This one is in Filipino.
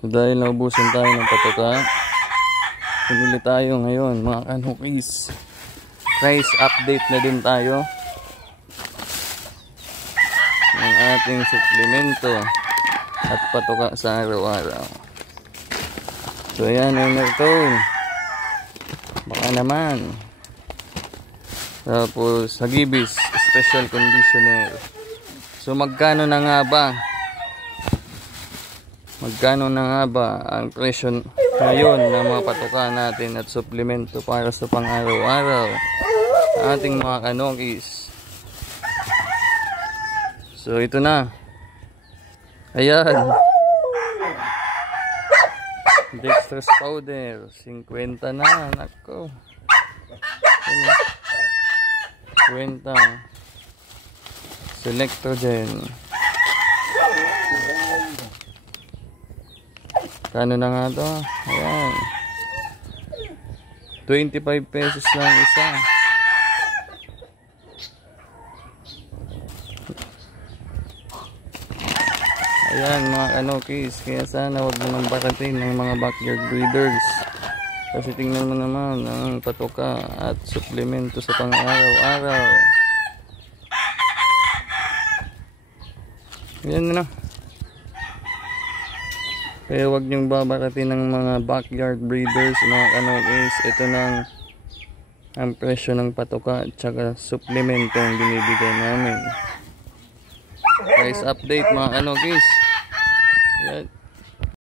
So, dahil naubusan tayo ng patoka, pumili tayo ngayon mga kanukis. Price update na din tayo ng ating suplemento at patoka sa araw-araw. So ayan, Enertone, baka naman. Tapos Hagibis special conditioner. So magkano na nga ba? Magkano na nga ba ang presyo ngayon ng mga patoka natin at suplemento para sa pang-araw-araw ating mga kanokis? So ito na. Ayan. Dextrose powder 50 na. Nako. 50. Selectrogen. Kano na nga to? Ayan. 25 pesos lang isa. Ayan mga kanokis. Kaya sana wag mo nang bakatin ng mga backyard breeders. Kasi tingnan mo naman ang patoka at suplemento sa pang-araw-araw. Ayan na. Kaya huwag niyong babaratin ng mga backyard breeders mga kanokis. Ito nang ang presyo ng patoka at saka suplemento ang binibigay namin. Price update mga kanokis. Yan.